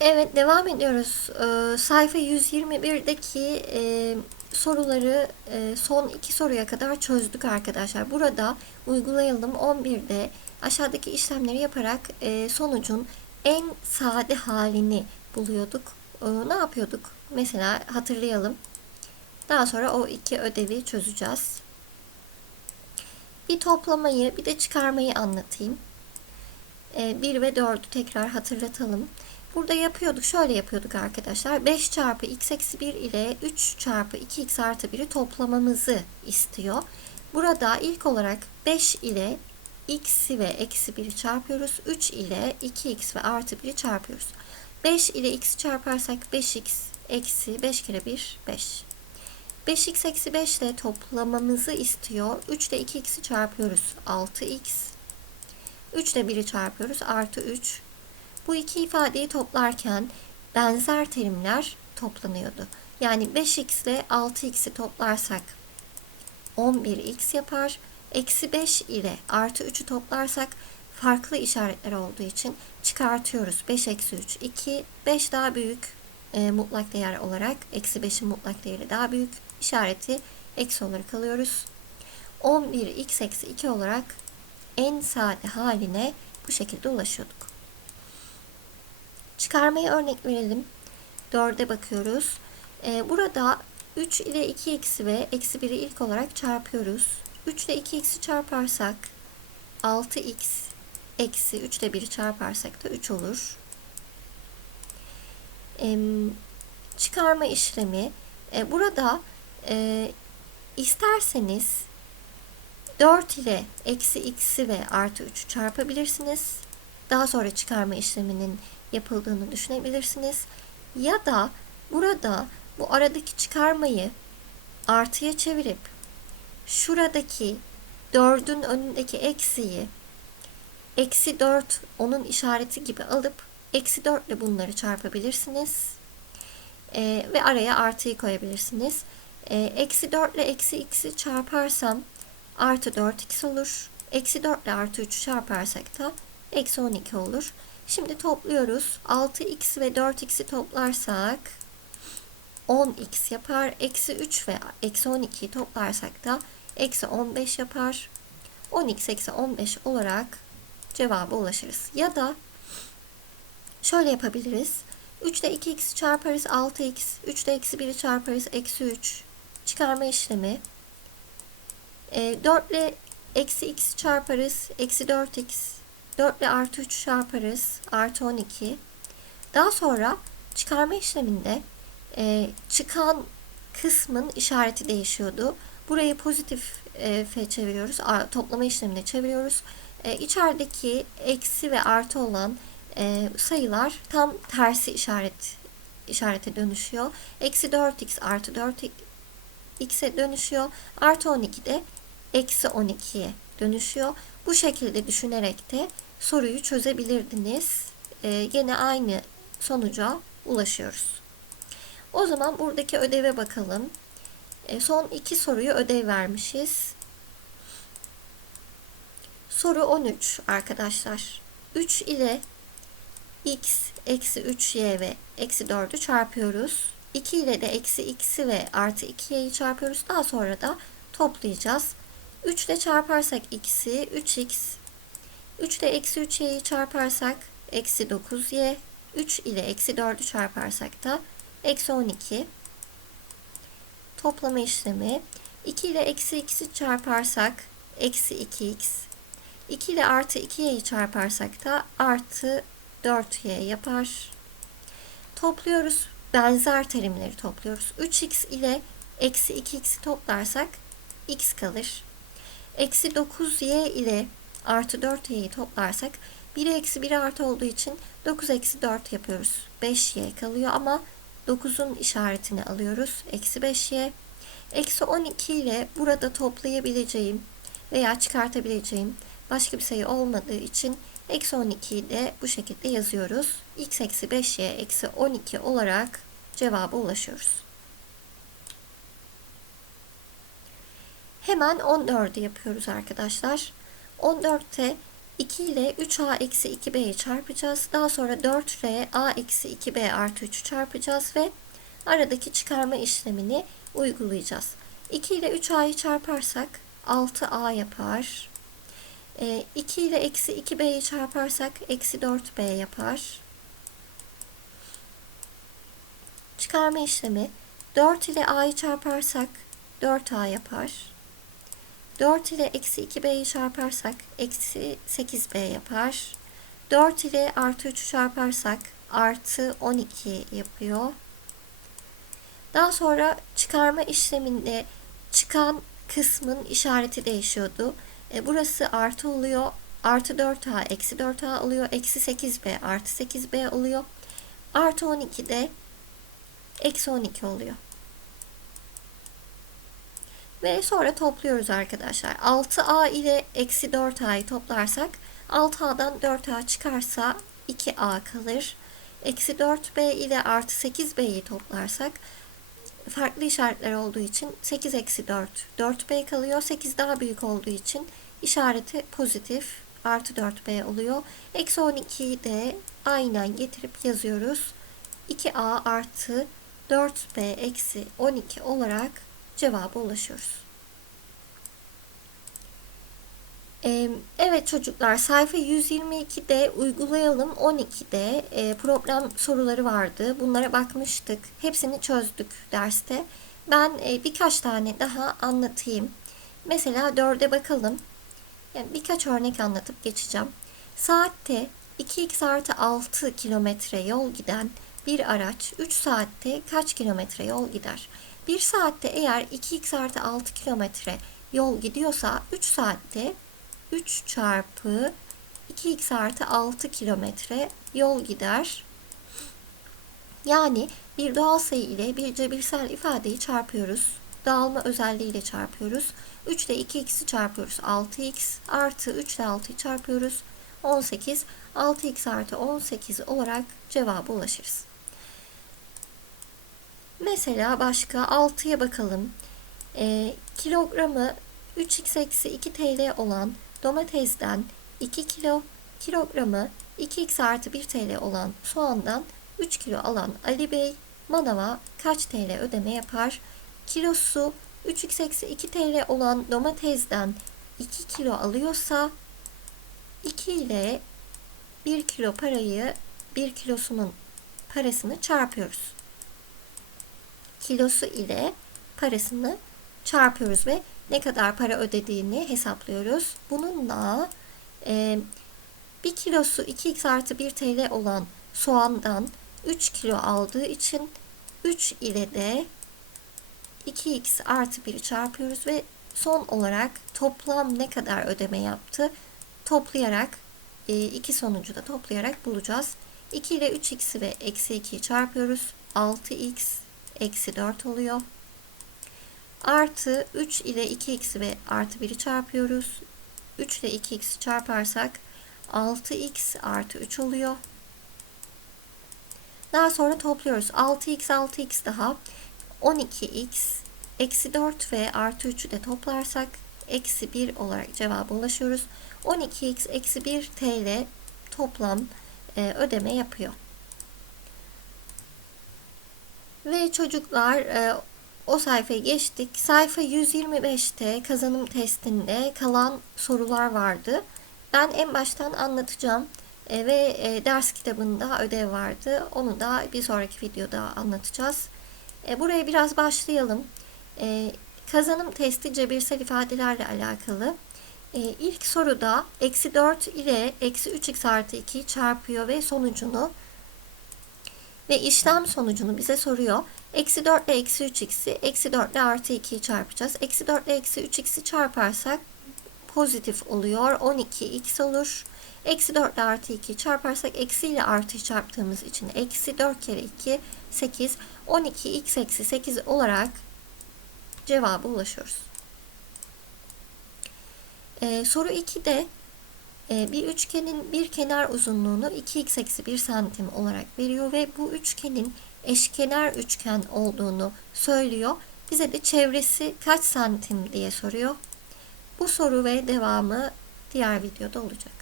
Evet devam ediyoruz. Ee, sayfa 121'deki e, soruları e, son iki soruya kadar çözdük arkadaşlar. Burada uygulayalım 11'de aşağıdaki işlemleri yaparak e, sonucun en sade halini buluyorduk. Ee, ne yapıyorduk? Mesela hatırlayalım. Daha sonra o iki ödevi çözeceğiz. Bir toplamayı bir de çıkarmayı anlatayım. 1 ve 4'ü tekrar hatırlatalım. Burada yapıyorduk. Şöyle yapıyorduk arkadaşlar. 5 çarpı x eksi 1 ile 3 çarpı 2x artı 1'i toplamamızı istiyor. Burada ilk olarak 5 ile x'i ve eksi 1'i çarpıyoruz. 3 ile 2x ve artı 1'i çarpıyoruz. 5 ile x'i çarparsak 5x eksi 5 kere 1 5. 5x eksi 5 ile toplamamızı istiyor. 3 ile 2x'i çarpıyoruz. 6x. 3 ile 1'i çarpıyoruz. Artı 3 bu iki ifadeyi toplarken benzer terimler toplanıyordu. Yani 5x ile 6x'i toplarsak 11x yapar. Eksi 5 ile artı 3'ü toplarsak farklı işaretler olduğu için çıkartıyoruz. 5 eksi 3 2. 5 daha büyük e, mutlak değer olarak eksi 5'in mutlak değeri daha büyük işareti eksi olarak alıyoruz. 11x eksi 2 olarak en sade haline bu şekilde ulaşıyorduk. Çıkarmaya örnek verelim. 4'e bakıyoruz. Ee, burada 3 ile 2 eksi ve eksi 1'i ilk olarak çarpıyoruz. 3 ile 2 eksi çarparsak 6x eksi 3 ile 1'i çarparsak da 3 olur. Ee, çıkarma işlemi. Ee, burada e, isterseniz 4 ile eksi x'i ve artı 3'ü çarpabilirsiniz. Daha sonra çıkarma işleminin yapıldığını düşünebilirsiniz. Ya da burada bu aradaki çıkarmayı artıya çevirip şuradaki 4'ün önündeki eksiyi eksi 4 onun işareti gibi alıp eksi 4 ile bunları çarpabilirsiniz. Ee, ve araya artıyı koyabilirsiniz. Ee, eksi 4 ile eksi x'i çarparsam artı 4x olur. Eksi 4 ile artı 3 çarparsak da eksi 12 olur. Şimdi topluyoruz. 6x ve 4x'i toplarsak 10x yapar. Eksi 3 ve eksi 12'yi toplarsak da eksi 15 yapar. 10x eksi 15 olarak cevaba ulaşırız. Ya da şöyle yapabiliriz. 3 ile 2x çarparız 6x. 3 ile eksi 1'i çarparız eksi 3. Çıkarma işlemi. E, 4 ile eksi x çarparız eksi 4x 4 ile artı 3 çarparız. Artı 12. Daha sonra çıkarma işleminde e, çıkan kısmın işareti değişiyordu. Burayı pozitif e, çeviriyoruz. A, toplama işlemine çeviriyoruz. E, içerideki eksi ve artı olan e, sayılar tam tersi işaret işarete dönüşüyor. Eksi 4x artı 4x'e dönüşüyor. Artı 12 de eksi 12'ye dönüşüyor. Bu şekilde düşünerek de soruyu çözebilirdiniz. Ee, yine aynı sonuca ulaşıyoruz. O zaman buradaki ödeve bakalım. E, son iki soruyu ödev vermişiz. Soru 13 arkadaşlar. 3 ile x eksi 3y ve eksi 4'ü çarpıyoruz. 2 ile de eksi x'i ve artı 2y'yi çarpıyoruz. Daha sonra da toplayacağız. 3 ile çarparsak x'i 3x 3 ile eksi 3y'yi çarparsak eksi 9y. 3 ile eksi 4'ü çarparsak da eksi 12. Toplama işlemi. 2 ile eksi x'i çarparsak eksi 2x. 2 ile artı 2y'yi çarparsak da artı 4y yapar. Topluyoruz. Benzer terimleri topluyoruz. 3x ile eksi 2x'i toplarsak x kalır. Eksi 9y ile artı 4y'yi toplarsak 1 eksi 1 artı olduğu için 9 eksi 4 yapıyoruz. 5y kalıyor ama 9'un işaretini alıyoruz. Eksi 5y. Eksi 12 ile burada toplayabileceğim veya çıkartabileceğim başka bir sayı olmadığı için eksi 12'yi de bu şekilde yazıyoruz. x eksi 5y eksi 12 olarak cevaba ulaşıyoruz. Hemen 14'ü yapıyoruz arkadaşlar. 14'te 2 ile 3a eksi 2b'yi çarpacağız. Daha sonra 4r a eksi 2b artı 3'ü çarpacağız ve aradaki çıkarma işlemini uygulayacağız. 2 ile 3a'yı çarparsak 6a yapar. 2 ile eksi 2b'yi çarparsak eksi 4b yapar. Çıkarma işlemi 4 ile a'yı çarparsak 4a yapar. 4 ile eksi 2b'yi çarparsak eksi 8b yapar. 4 ile artı 3'ü çarparsak artı 12 yapıyor. Daha sonra çıkarma işleminde çıkan kısmın işareti değişiyordu. E, burası artı oluyor. Artı 4a eksi 4a oluyor. Eksi 8b artı 8b oluyor. Artı 12 de eksi 12 oluyor. Ve sonra topluyoruz arkadaşlar. 6a ile eksi 4a'yı toplarsak 6a'dan 4a çıkarsa 2a kalır. Eksi 4b ile artı 8b'yi toplarsak farklı işaretler olduğu için 8 eksi 4 4b kalıyor. 8 daha büyük olduğu için işareti pozitif artı 4b oluyor. Eksi 12'yi de aynen getirip yazıyoruz. 2a artı 4b eksi 12 olarak cevaba ulaşıyoruz. Evet çocuklar sayfa 122'de uygulayalım 12'de problem soruları vardı. Bunlara bakmıştık. Hepsini çözdük derste. Ben birkaç tane daha anlatayım. Mesela 4'e bakalım. Birkaç örnek anlatıp geçeceğim. Saatte 2x artı 6 kilometre yol giden bir araç 3 saatte kaç kilometre yol gider? 1 saatte eğer 2x artı 6 kilometre yol gidiyorsa 3 saatte 3 çarpı 2x artı 6 kilometre yol gider. Yani bir doğal sayı ile bir cebirsel ifadeyi çarpıyoruz. Dağılma özelliğiyle çarpıyoruz. 3 ile 2x'i çarpıyoruz. 6x artı 3 ile 6'yı çarpıyoruz. 18. 6x artı 18 olarak cevaba ulaşırız. Mesela başka 6'ya bakalım. E, kilogramı 3x eksi 2 TL olan domatesden 2 kilo, kilogramı 2x artı 1 TL olan soğandan 3 kilo alan Ali Bey manava kaç TL ödeme yapar? Kilosu 3x eksi 2 TL olan domatesden 2 kilo alıyorsa 2 ile 1 kilo parayı 1 kilosunun parasını çarpıyoruz kilosu ile parasını çarpıyoruz ve ne kadar para ödediğini hesaplıyoruz. Bununla e, 1 kilosu 2x artı 1 TL olan soğandan 3 kilo aldığı için 3 ile de 2x artı 1'i çarpıyoruz ve son olarak toplam ne kadar ödeme yaptı toplayarak e, iki sonucu da toplayarak bulacağız. 2 ile 3x'i ve eksi 2'yi çarpıyoruz. 6x eksi 4 oluyor. Artı 3 ile 2x ve artı 1'i çarpıyoruz. 3 ile 2x çarparsak 6x artı 3 oluyor. Daha sonra topluyoruz. 6x 6x daha 12x eksi 4 ve artı 3'ü de toplarsak eksi 1 olarak cevaba ulaşıyoruz. 12x eksi 1 TL toplam e, ödeme yapıyor. Ve çocuklar e, o sayfaya geçtik. Sayfa 125'te kazanım testinde kalan sorular vardı. Ben en baştan anlatacağım. E, ve e, ders kitabında ödev vardı. Onu da bir sonraki videoda anlatacağız. E, buraya biraz başlayalım. E, kazanım testi cebirsel ifadelerle alakalı. E, ilk soruda eksi 4 ile eksi 3x artı 2 çarpıyor ve sonucunu ve işlem sonucunu bize soruyor. Eksi 4 ile eksi 3x'i eksi 4 ile artı 2'yi çarpacağız. Eksi 4 ile eksi 3x'i çarparsak pozitif oluyor. 12x olur. Eksi 4 ile artı 2'yi çarparsak eksi ile artıyı çarptığımız için eksi 4 kere 2 8 12x eksi 8 olarak cevaba ulaşıyoruz. Ee, soru 2'de ee, bir üçgenin bir kenar uzunluğunu 2x eksi 1 santim olarak veriyor ve bu üçgenin eşkenar üçgen olduğunu söylüyor. Bize de çevresi kaç santim diye soruyor. Bu soru ve devamı diğer videoda olacak.